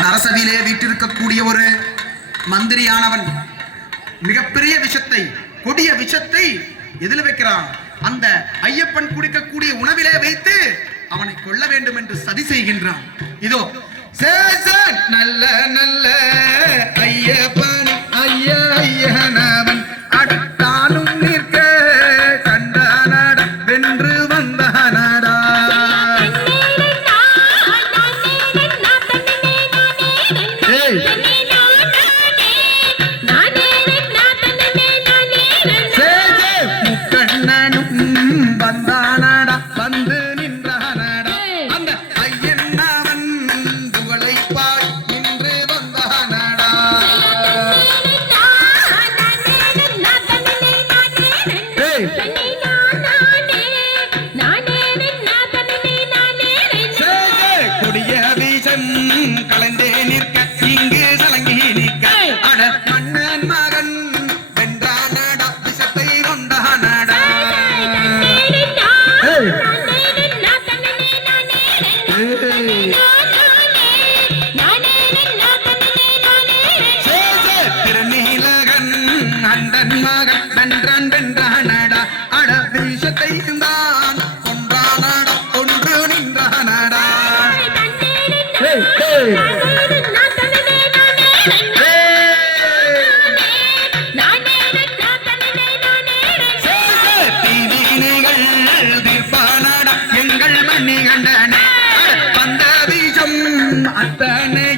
அந்த அரசவையிலே வீட்டிருக்கக்கூடிய ஒரு மந்திரியானவன். மிகப்பெரிய விஷத்தை கொடிய விஷத்தை எதில் வைக்கிறான்? அந்த ஐயப்பன் குடிக்கக்கூடிய உணவிலே வைத்து அவனை கொள்ள வேண்டும் என்று சதி செய்கின்றான். இதோ நல்ல நல்ல ஐயா திருநீலகன் அண்டன் மகன் நன்றான் வென்றானடா. அட விஷத்தை அத்தனை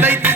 they